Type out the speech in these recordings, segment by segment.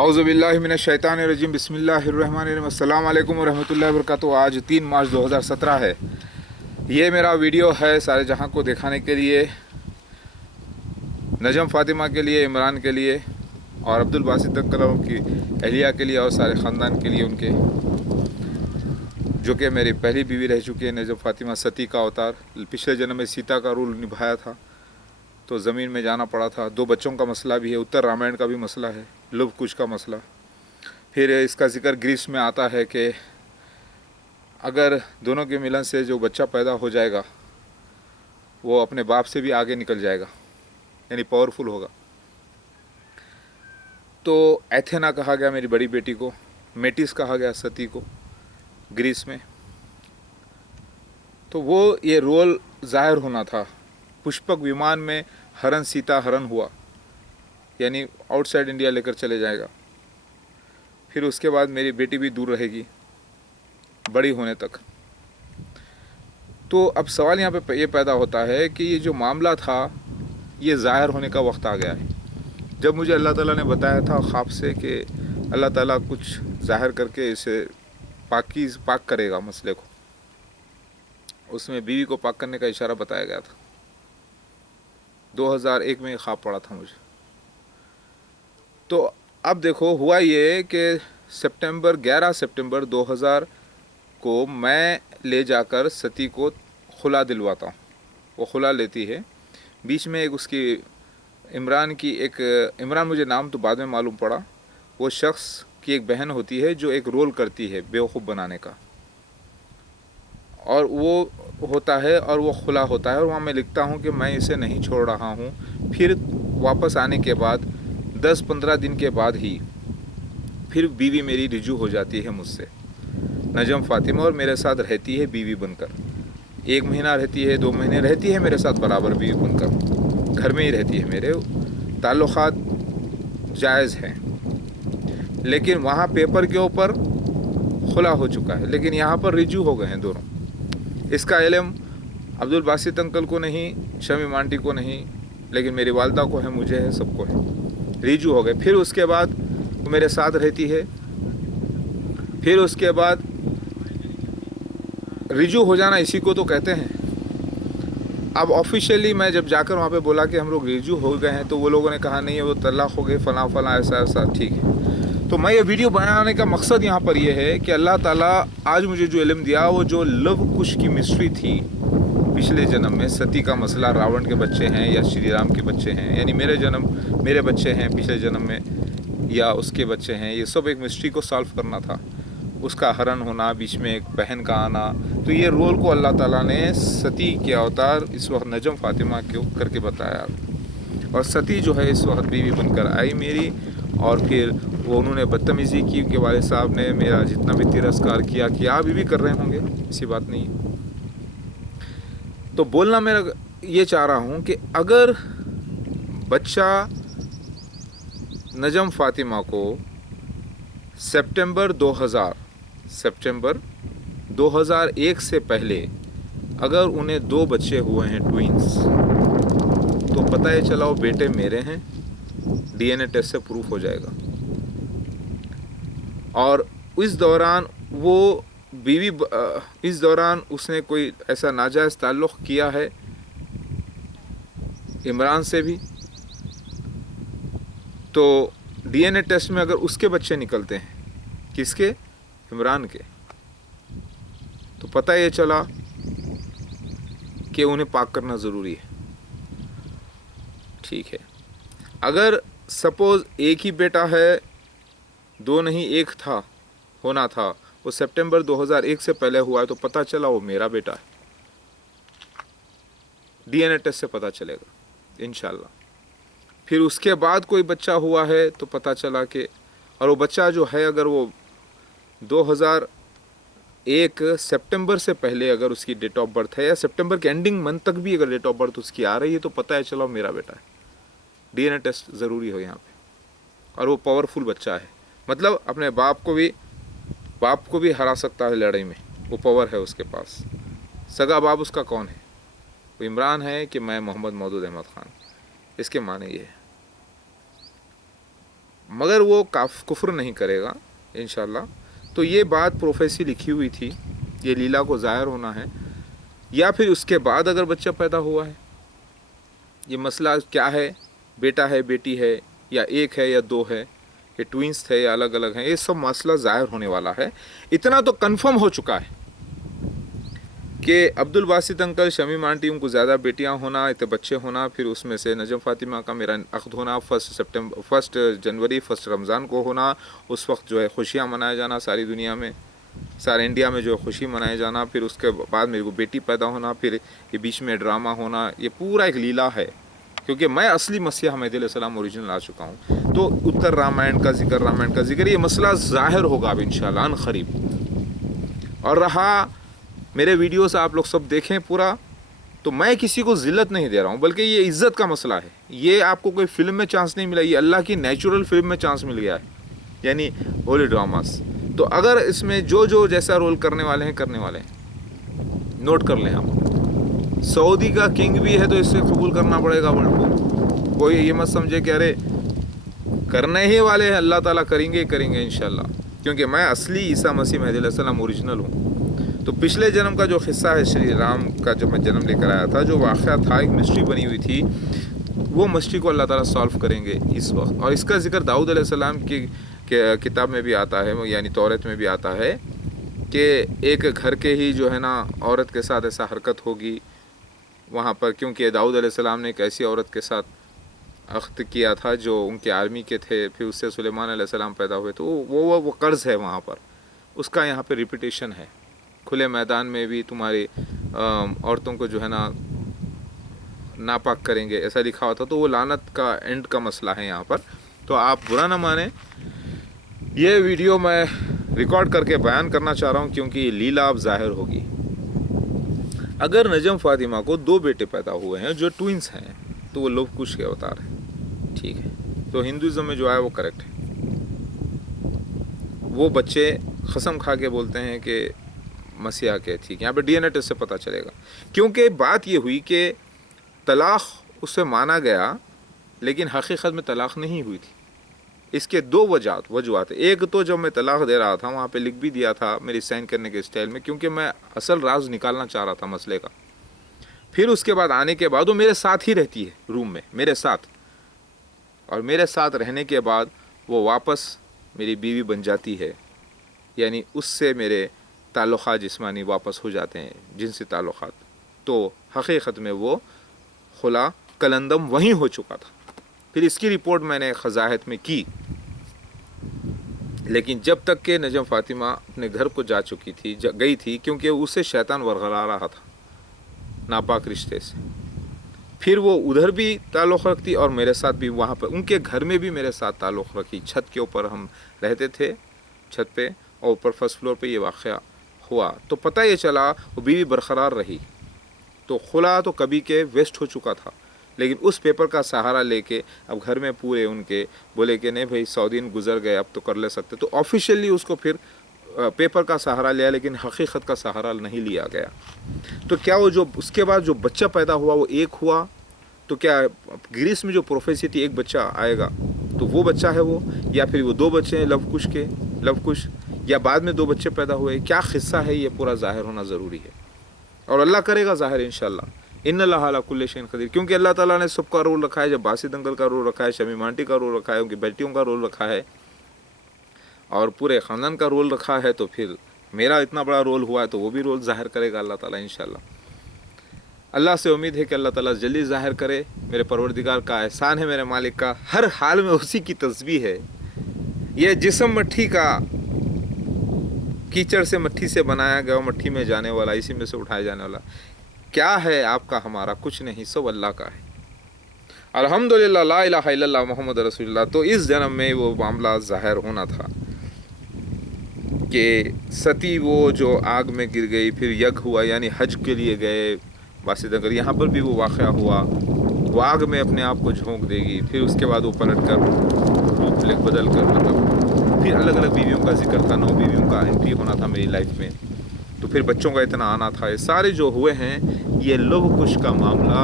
औज़ु बिल्लाहि मिनश शैतानिर रजीम बिस्मिल्लाहिर रहमानिर रहीम। अस्सलाम वालेकुम व रहमतुल्लाहि व बरकातुहू। आज 3 मार्च 2017 है। ये मेरा वीडियो है सारे जहां को दिखाने के लिए, नजम फ़ातिमा के लिए, इमरान के लिए और अब्दुल बासित अंकल की अहलिया के लिए और सारे ख़ानदान के लिए, उनके जो कि मेरी पहली बीवी रह चुकी है नजम फ़ातिमा, सती का अवतार। पिछले जन्म में सीता का रोल निभाया था तो ज़मीन में जाना पड़ा था। 2 बच्चों का मसला भी है, उत्तर रामायण का भी मसला है, लुभ कुश का मसला। फिर इसका जिक्र ग्रीस में आता है कि अगर दोनों के मिलन से जो बच्चा पैदा हो जाएगा वो अपने बाप से भी आगे निकल जाएगा, यानी पावरफुल होगा। तो एथेना कहा गया मेरी बड़ी बेटी को, मेटिस कहा गया सती को ग्रीस में। तो वो ये रोल ज़ाहिर होना था। पुष्पक विमान में हरण सीता हरण हुआ, यानी आउटसाइड इंडिया लेकर चले जाएगा। फिर उसके बाद मेरी बेटी भी दूर रहेगी बड़ी होने तक। तो अब सवाल यहाँ पे ये पैदा होता है कि ये जो मामला था ये ज़ाहिर होने का वक्त आ गया है। जब मुझे अल्लाह ताला ने बताया था ख्वाब से कि अल्लाह ताला कुछ ज़ाहिर करके इसे पाक करेगा मसले को, उसमें बीवी को पाक करने का इशारा बताया गया था। 2001 में ख्वाब पड़ा था मुझे। तो अब देखो हुआ ये कि 11 सितंबर 2000 को मैं ले जाकर सती को खुला दिलवाता हूँ। वो खुला लेती है। बीच में एक उसकी इमरान मुझे नाम तो बाद में मालूम पड़ा, वो शख्स की एक बहन होती है जो एक रोल करती है बेवकूफ़ बनाने का, और वो होता है और वो खुला होता है। और वहाँ मैं लिखता हूँ कि मैं इसे नहीं छोड़ रहा हूँ। फिर वापस आने के बाद 10-15 दिन के बाद ही फिर बीवी मेरी रिजू हो जाती है मुझसे, नजम फ़ातिमा, और मेरे साथ रहती है बीवी बनकर। 1 महीना रहती है, 2 महीने रहती है मेरे साथ बराबर बीवी बनकर, घर में ही रहती है। मेरे ताल्लुक़ात जायज़ हैं, लेकिन वहाँ पेपर के ऊपर खुला हो चुका है, लेकिन यहाँ पर रिजू हो गए हैं दोनों। इसका इल्म अब्दुल बासित अंकल को नहीं, शमीम आंटी को नहीं, लेकिन मेरी वालदा को है, मुझे है, सबको है। रिजू हो गए। फिर उसके बाद वो मेरे साथ रहती है। फिर उसके बाद रिजू हो जाना इसी को तो कहते हैं। अब ऑफिशियली मैं जब जाकर वहाँ पे बोला कि हम लोग रिजू हो गए हैं, तो वो लोगों ने कहा नहीं है, वो तलाक हो गए, फ़लाँ फ़लाँ, ऐसा ऐसा। ठीक है। तो मैं ये वीडियो बनाने का मकसद यहाँ पर ये है कि अल्लाह ताला आज मुझे जो इल्म दिया, वो जो लव कुश की मिस्ट्री थी पिछले जन्म में, सती का मसला, रावण के बच्चे हैं या श्री राम के बच्चे हैं, यानी मेरे बच्चे हैं पिछले जन्म में या उसके बच्चे हैं, ये सब एक मिस्ट्री को सॉल्व करना था। उसका हरण होना, बीच में एक बहन का आना, तो ये रोल को अल्लाह ताला ने सती के अवतार इस वक्त नजम फ़ातिमा को करके बताया। और सती जो है इस वक्त बीवी बनकर आई मेरी, और फिर वो उन्होंने बदतमीज़ी की, उनके वालिद साहब ने मेरा जितना भी तिरस्कार किया अभी भी कर रहे होंगे, ऐसी बात नहीं। तो बोलना मेरा ये चाह रहा हूँ कि अगर बच्चा नजम फ़ातिमा को सितंबर 2001 से पहले अगर उन्हें 2 बच्चे हुए हैं, ट्विंस, तो पता ये चला वो बेटे मेरे हैं, DNA टेस्ट से प्रूफ हो जाएगा। और इस दौरान इस दौरान उसने कोई ऐसा नाजायज़ ताल्लुक़ किया है इमरान से भी, तो DNA टेस्ट में अगर उसके बच्चे निकलते हैं, किसके, इमरान के, तो पता ये चला कि उन्हें पाक करना ज़रूरी है। ठीक है। अगर सपोज़ एक ही बेटा है, 2 नहीं 1 होना था, वो सितंबर 2001 से पहले हुआ है, तो पता चला वो मेरा बेटा है। DNA टेस्ट से पता चलेगा इंशाल्लाह। फिर उसके बाद कोई बच्चा हुआ है तो पता चला कि, और वो बच्चा जो है अगर वो 2001 सितंबर से पहले अगर उसकी डेट ऑफ बर्थ है, या सितंबर के एंडिंग मंथ तक भी अगर डेट ऑफ बर्थ उसकी आ रही है, तो पता है चला मेरा बेटा है। DNA टेस्ट ज़रूरी हो यहाँ पे। और वो पावरफुल बच्चा है, मतलब अपने बाप को भी हरा सकता है लड़ाई में, वो पावर है उसके पास। सगा बाप उसका कौन है, वो इमरान है कि मैं मोहम्मद मौदूद अहमद ख़ान। इसके माने ये है। मगर वो कुफ्र नहीं करेगा इंशाल्लाह। तो ये बात प्रोफेसी लिखी हुई थी, ये लीला को ज़ाहिर होना है, या फिर उसके बाद अगर बच्चा पैदा हुआ है, ये मसला क्या है, बेटा है बेटी है, या एक है या दो है, ये ट्विंस थे या अलग अलग हैं, ये सब मसला ज़ाहिर होने वाला है। इतना तो कंफर्म हो चुका है कि अब्दुल बासित अंकल, शमीम आंटी, उनको ज़्यादा बेटियां होना, इतने बच्चे होना, फिर उसमें से नजम फातिमा का मेरा अक़द होना 1 जनवरी 1 रमज़ान को होना, उस वक्त जो है खुशियाँ मनाया जाना सारी दुनिया में, सारे इंडिया में जो है खुशी मनाए जाना, फिर उसके बाद मेरे को बेटी पैदा होना, फिर ये बीच में ड्रामा होना, ये पूरा एक लीला है। क्योंकि मैं असली मसीहा महदी अलैहिस्सलाम ओरिजिनल आ चुका हूँ। तो उत्तर रामायण का जिक्र, ये मसला ज़ाहिर होगा अब इंशाअल्लाह अन क़रीब। और रहा मेरे वीडियोस आप लोग सब देखें पूरा, तो मैं किसी को ज़िल्लत नहीं दे रहा हूँ, बल्कि ये इज़्ज़त का मसला है। ये आपको कोई फ़िल्म में चांस नहीं मिला, ये अल्लाह की नेचुरल फिल्म में चांस मिल गया है, यानी होली ड्रामास। तो अगर इसमें जो जैसा रोल करने वाले हैं करने वाले हैं, नोट कर लें आप। सऊदी का किंग भी है तो इससे कबूल करना पड़ेगा वर्ल्ड को। कोई ये मत समझे कि अरे करने ही वाले हैं, अल्लाह ताला करेंगे इंशाल्लाह, क्योंकि मैं असली ईसा मसीह महदी अलैहिस्सलाम ओरिजिनल हूँ। तो पिछले जन्म का जो हिस्सा है श्री राम का, जब मैं जन्म लेकर आया था, जो वाक़या था, एक मिस्ट्री बनी हुई थी, वो मिस्ट्री को अल्लाह ताला सॉल्व करेंगे इस वक्त। और इसका जिक्र दाऊद अलैहिस्सलाम की किताब में भी आता है, यानी तौरात में भी आता है कि एक घर के ही जो है ना औरत के साथ ऐसा हरकत होगी वहाँ पर, क्योंकि दाऊद अलैहिस्सलाम ने एक ऐसी औरत के साथ अख्त किया था जो उनके आर्मी के थे, फिर उससे सुलेमान अलैहिस्सलाम पैदा हुए। तो वो कर्ज़ है वहाँ पर, उसका यहाँ पे रिपीटेशन है। खुले मैदान में भी तुम्हारी औरतों को जो है ना नापाक करेंगे, ऐसा लिखा हुआ था। तो वो लानत का एंड का मसला है यहाँ पर। तो आप बुरा ना माने, ये वीडियो मैं रिकॉर्ड करके बयान करना चाह रहा हूँ, क्योंकि ये लीला अब ज़ाहिर होगी। अगर नजम फातिमा को 2 बेटे पैदा हुए हैं जो ट्विंस हैं, तो वो लव कुश के अवतार हैं, ठीक है। तो हिंदुज़म में जो है वो करेक्ट है। वो बच्चे कसम खा के बोलते हैं कि मसीहा के, ठीक है। यहाँ पे DNA टेस्ट से पता चलेगा, क्योंकि बात ये हुई कि तलाक़ उससे माना गया, लेकिन हकीकत में तलाक़ नहीं हुई थी। इसके 2 वजूहत। एक तो जब मैं तलाक़ दे रहा था, वहाँ पे लिख भी दिया था मेरी साइन करने के स्टाइल में, क्योंकि मैं असल राज निकालना चाह रहा था मसले का। फिर उसके बाद आने के बाद वो मेरे साथ ही रहती है रूम में, मेरे साथ, और मेरे साथ रहने के बाद वो वापस मेरी बीवी बन जाती है, यानी उससे मेरे ताल्लुक़ात जिस्मानी वापस हो जाते हैं, जिनसी ताल्लुक़ात। तो हकीकत में वो खुला कलंदम वहीं हो चुका था। फिर इसकी रिपोर्ट मैंने ख़ज़ाहत में की, लेकिन जब तक के नजम फातिमा अपने घर को जा चुकी थी, गई थी, क्योंकि उसे शैतान वरगला रहा था नापाक रिश्ते से। फिर वो उधर भी ताल्लुक़ रखती और मेरे साथ भी, वहाँ पर उनके घर में भी मेरे साथ ताल्लुक़ रखी। छत के ऊपर हम रहते थे, छत पे, और ऊपर फर्स्ट फ्लोर पे ये वाक़या हुआ। तो पता ये चला वो बीवी बरकरार रही। तो खुला तो कभी के वेस्ट हो चुका था, लेकिन उस पेपर का सहारा लेके अब घर में पूरे उनके बोले कि नहीं भाई 100 दिन गुजर गए, अब तो कर ले सकते। तो ऑफिशियली उसको फिर पेपर का सहारा लिया, लेकिन हकीकत का सहारा नहीं लिया गया। तो क्या वो जो उसके बाद जो बच्चा पैदा हुआ वो एक हुआ, तो क्या ग्रीस में जो प्रोफेसी थी एक बच्चा आएगा, तो वो बच्चा है वो, या फिर वो 2 बच्चे हैं लवकुश, या बाद में 2 बच्चे पैदा हुए, क्या क़िस्सा है, ये पूरा ज़ाहिर होना ज़रूरी है। और अल्लाह करेगा ज़ाहिर इंशाअल्लाह। इन्नल्लाह अला कुल्लि शैइन क़दीर, क्योंकि अल्लाह ताला ने सबका रोल रखा है। जब बासित अंकल का रोल रखा है, शमीम आंटी का रोल रखा है, उनकी बेटियों का रोल रखा है, और पूरे ख़ानदान का रोल रखा है, तो फिर मेरा इतना बड़ा रोल हुआ है, तो वो भी रोल ज़ाहिर करेगा अल्लाह ताला इंशाअल्लाह। अल्लाह से उम्मीद है कि अल्लाह ताला जल्दी ज़ाहिर करे। मेरे परवरदिगार का एहसान है, मेरे मालिक का, हर हाल में उसी की तस्बीह है। ये जिस्म मट्टी का, कीचड़ से मट्टी से बनाया गया, मट्टी में जाने वाला, इसी में से उठाया जाने वाला। क्या है आपका हमारा, कुछ नहीं, सब अल्लाह का है। अल्हम्दुलिल्लाह, ला इलाहा इल्लल्लाह मुहम्मद रसूलुल्लाह। तो इस जन्म में वो मामला ज़ाहिर होना था कि सती वो जो आग में गिर गई, फिर यज्ञ हुआ, यानी हज के लिए गए बासित अंकल, यहाँ पर भी वो वाक़या हुआ। वो आग में अपने आप को झोंक देगी, फिर उसके बाद वो पलट कर रूप बदल कर, मतलब फिर अलग अलग बीवियों का जिक्र था, 9 बीवियों का एंट्री होना था मेरी लाइफ में। तो फिर बच्चों का इतना आना था। ये सारे जो हुए हैं, ये लव कुश का मामला,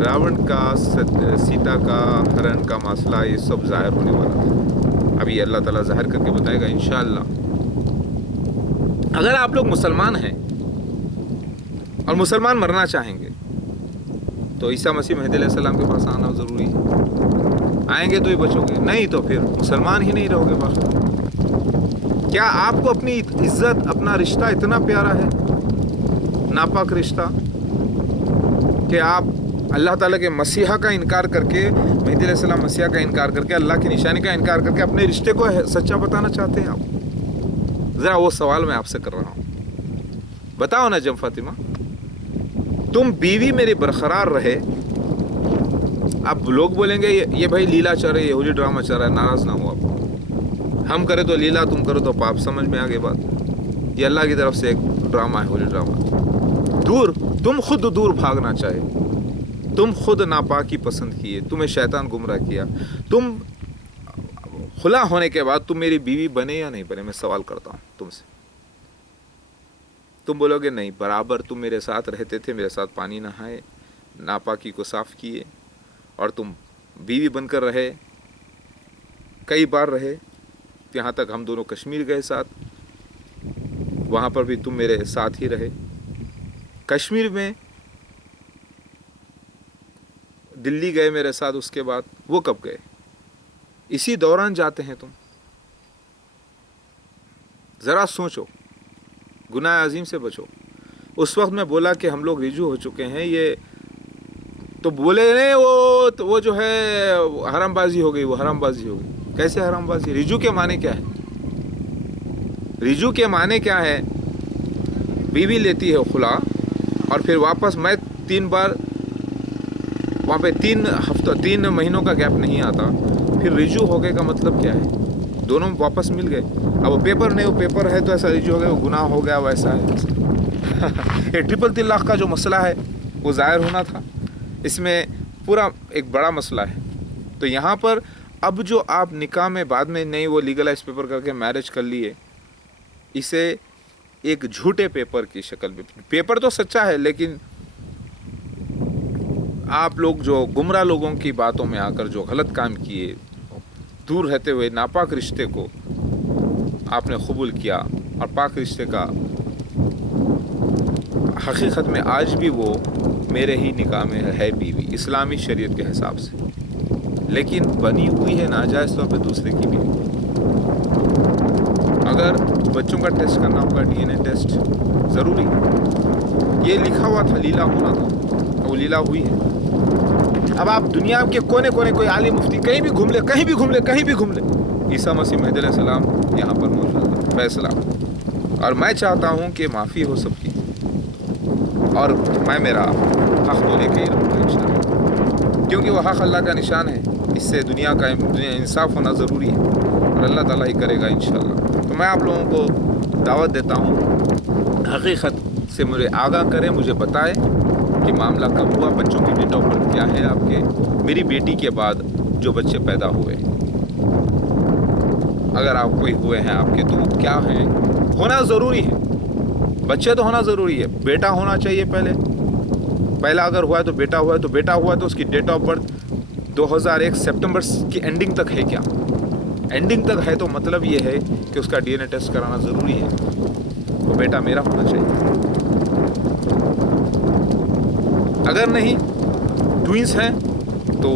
रावण का, सीता का हरण का मसला, ये सब ज़ाहिर होने वाला था। अभी अल्लाह ताला ज़ाहिर करके बताएगा इंशाअल्लाह। अगर आप लोग मुसलमान हैं और मुसलमान मरना चाहेंगे तो ईसा मसीह महदी अलैहिस्सलाम के पास आना ज़रूरी है। आएंगे तो ही बचोगे, नहीं तो फिर मुसलमान ही नहीं रहोगे बाकी। क्या आपको अपनी इज्जत, अपना रिश्ता इतना प्यारा है, नापाक रिश्ता, कि आप अल्लाह ताला के मसीहा का इनकार करके, महदी अलैहिस्सलाम मसीहा का इनकार करके, अल्लाह की निशानी का इनकार करके अपने रिश्ते को सच्चा बताना चाहते हैं आप? ज़रा वो सवाल मैं आपसे कर रहा हूँ, बताओ ना जम फातिमा। तुम बीवी मेरी बरकरार रहे, अब लोग बोलेंगे ये भाई लीला चल रही है, यहूदी ड्रामा चल रहा है, नाराज़ ना हो आप। हम करे तो लीला, तुम करो तो पाप, समझ में आ गई बात। ये अल्लाह की तरफ से एक ड्रामा है, यहूदी ड्रामा। दूर, तुम खुद दूर भागना चाहे, तुम खुद नापाकी पसंद किए, तुम्हें शैतान गुमराह किया, तुम खुला होने के बाद तुम मेरी बीवी बने या नहीं बने, मैं सवाल करता हूँ तुमसे। तुम बोलोगे नहीं, बराबर तुम मेरे साथ रहते थे, मेरे साथ पानी नहाए, नापाकी को साफ़ किए, और तुम बीवी बनकर रहे, कई बार रहे, यहाँ तक हम दोनों कश्मीर गए साथ, वहाँ पर भी तुम मेरे साथ ही रहे। कश्मीर में दिल्ली गए मेरे साथ, उसके बाद वो कब गए? इसी दौरान जाते हैं तुम। ज़रा सोचो, गुनाह अजीम से बचो। उस वक्त मैं बोला कि हम लोग रिजू हो चुके हैं, ये तो बोले नहीं, वो जो है हरामबाजी हो गई, वो हरामबाजी हो गई। कैसे हरामबाजी? रिजू के माने क्या है? रिजू के माने क्या है? बीवी लेती है खुला और फिर वापस, मैं 3 बार वहाँ पे 3 महीनों का गैप नहीं आता, फिर रिजू हो गए का मतलब क्या है? दोनों वापस मिल गए। अब वो पेपर नहीं, वो पेपर है तो ऐसा रिजू हो गया, वो गुनाह हो गया, वैसा है। ये ट्रिपल तलाक का जो मसला है वो ज़ाहिर होना था, इसमें पूरा एक बड़ा मसला है। तो यहाँ पर अब जो आप निकाह में बाद में नहीं वो लीगलाइज पेपर करके मैरिज कर लिए, इसे एक झूठे पेपर की शक्ल में, पेपर तो सच्चा है लेकिन आप लोग जो गुमराह लोगों की बातों में आकर जो गलत काम किए, दूर रहते हुए नापाक रिश्ते को आपने कबूल किया, और पाक रिश्ते का हकीकत में आज भी वो मेरे ही निकाह में है बीवी, इस्लामी शरीयत के हिसाब से, लेकिन बनी हुई है नाजायज़ तौर पे दूसरे की बीवी। अगर बच्चों का टेस्ट करना होगा, DNA टेस्ट ज़रूरी, ये लिखा हुआ था लीला होना था, वो लीला हुई है। अब आप दुनिया के कोने कोने, कोई आलिम मुफ्ती कहीं भी घूम ले, कहीं भी घूम ले, कहीं भी घूम ले, ईसा मसीह महदी अलैहिस्सलाम यहाँ पर मौजूद है, फैसला। और मैं चाहता हूँ कि माफ़ी हो सबकी, और मैं मेरा हक़ तो लेके ही रहूँगा इंशाअल्लाह, क्योंकि वो हक़ अल्लाह का निशान है। इससे दुनिया इंसाफ होना ज़रूरी है, और अल्लाह ताला ही करेगा इंशाअल्लाह। तो मैं आप लोगों को दावत देता हूँ, हकीकत से मुझे आगाह करें, मुझे बताएं कि मामला कब हुआ, बच्चों की डेट ऑफ बर्थ क्या है आपके, मेरी बेटी के बाद जो बच्चे पैदा हुए, अगर आप कोई हुए हैं आपके, तो वो क्या हैं, होना ज़रूरी है। बच्चे तो होना ज़रूरी है, बेटा होना चाहिए पहला अगर हुआ है तो बेटा हुआ है, तो बेटा हुआ है तो उसकी डेट ऑफ बर्थ 2001 सितंबर की एंडिंग तक है क्या? एंडिंग तक है तो मतलब ये है कि उसका DNA टेस्ट कराना ज़रूरी है, तो बेटा मेरा होना चाहिए। अगर नहीं, ट्विंस हैं तो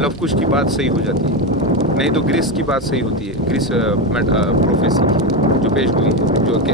लव कुश की बात सही हो जाती है, नहीं तो ग्रीस की बात सही होती है, ग्रीस प्रोफेसी जो पेश हुई है,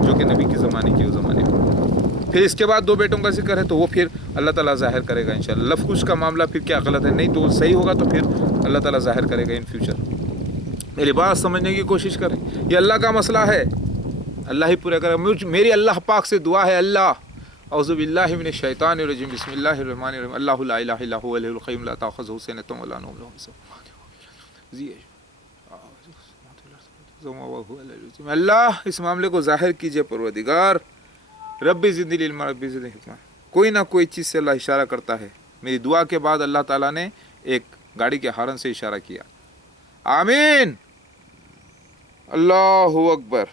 जो कि नबी के ज़माने की, उस ज़माने में। फिर इसके बाद 2 बेटों का जिक्र है, तो वो फिर अल्लाह ताला ज़ाहिर करेगा इंशाअल्लाह। लव कुश का मामला फिर क्या गलत है, नहीं तो सही होगा तो फिर अल्लाह ताला ज़ाहिर करेगा इन फ्यूचर। मेरी बात समझने की कोशिश करें, ये अल्लाह का मसला है, अल्लाह ही पूरा करेगा। मेरी अल्लाह पाक से दुआ है, अल्लाह औज़ु बिल्लाहि मिनश शैतानिर रजीम, बिस्मिल्लाहिर रहमानिर रहीम, अल्लाहु ला इलाहा इल्ला हुवल हय्युल क़य्यूम ला ताख़ुज़ुहु सिनतुन व ला नौम लहू अल्लाह इस मामले को ज़ाहिर कीजिए परवरदिगार, रब्बी ज़िदनी इल्मा, रब्बी ज़िदनी हिकमा। कोई ना कोई चीज़ से अल्लाह इशारा करता है। मेरी दुआ के बाद अल्लाह ताला ने एक गाड़ी के हॉर्न से इशारा किया। आमीन, अल्लाहु अकबर।